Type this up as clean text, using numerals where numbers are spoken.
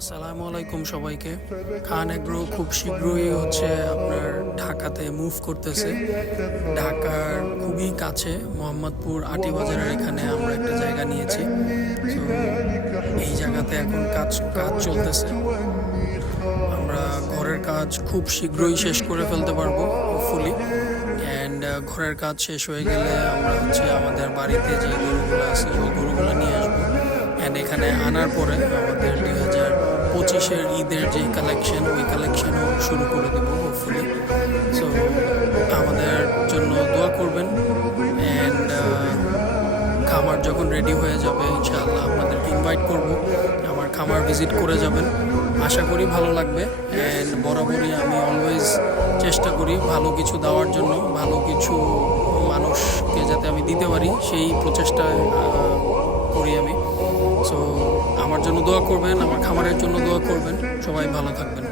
আসসালামু আলাইকুম সবাইকে। খান এগ্রো খুব শীঘ্রই আপনার ঢাকাতে মুভ করতেছে। ঢাকার খুবই কাছে মোহাম্মদপুর আটি বাজারের এখানে আমরা একটা জায়গা নিয়েছি। তো এই জায়গাতে এখন কাজ কাজ চলতেছে। আমরা ঘরের কাজ খুব শীঘ্রই শেষ করে ফেলতে পারবো হোপফুলি। অ্যান্ড ঘরের কাজ শেষ হয়ে গেলে আমরা আমাদের বাড়িতে যে গরুগুলো আছে ওই গরুগুলো নিয়ে আসবো। অ্যান্ড এখানে আনার পরে আমাদের 2025-এর ঈদের যে কালেকশন ওই কালেকশনও শুরু করে দেবো হোপফুলি। সো আমাদের জন্য দোয়া করবেন। অ্যান্ড খামার যখন রেডি হয়ে যাবে ইনশাআল্লাহ আপনাদেরকে ইনভাইট করব, আমার খামার ভিজিট করে যাবেন। আশা করি ভালো লাগবে। অ্যান্ড বরাবরই আমি অলওয়েজ চেষ্টা করি ভালো কিছু দেওয়ার জন্য, ভালো কিছু মানুষকে যাতে আমি দিতে পারি সেই প্রচেষ্টা করি আমি। সো আমার জন্য দোয়া করবেন, আমার খামারের জন্য দোয়া করবেন। সবাই ভালো থাকবেন।